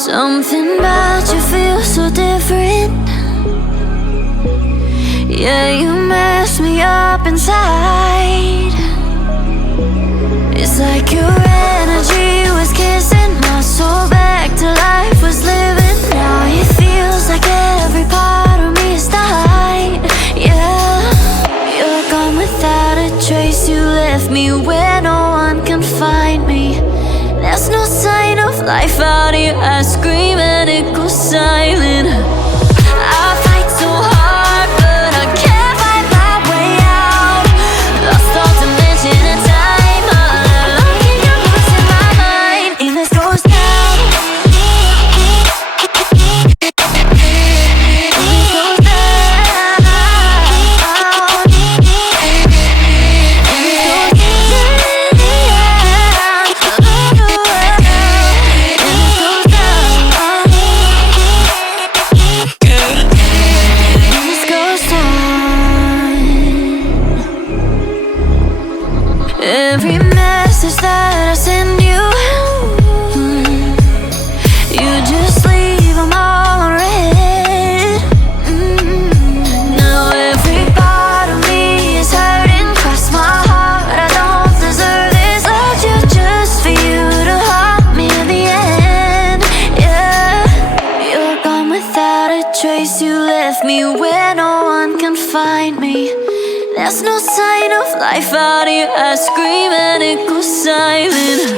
Something about you feels so different. Yeah, you mess me up inside. It's like your energy was kissing my soul back to life, was living. Now it feels like every part of me is died. Yeah, you're gone without a trace. You left me where no one can find me. There's no sign of life out here. I scream and it goes silent. I fight so hard, but I can't find my way out. Lost all dimension and time. All alone, keep your voice in my mind. And this goes down. And this goes down. Every message that I send you, you just leave them all unread. Now every part of me is hurting. Cross my heart, I don't deserve this. Loved you just for you to haunt me in the end. Yeah, you're gone without a trace. You left me where no one can find me. There's no sign of life out here. I scream and it goes silent.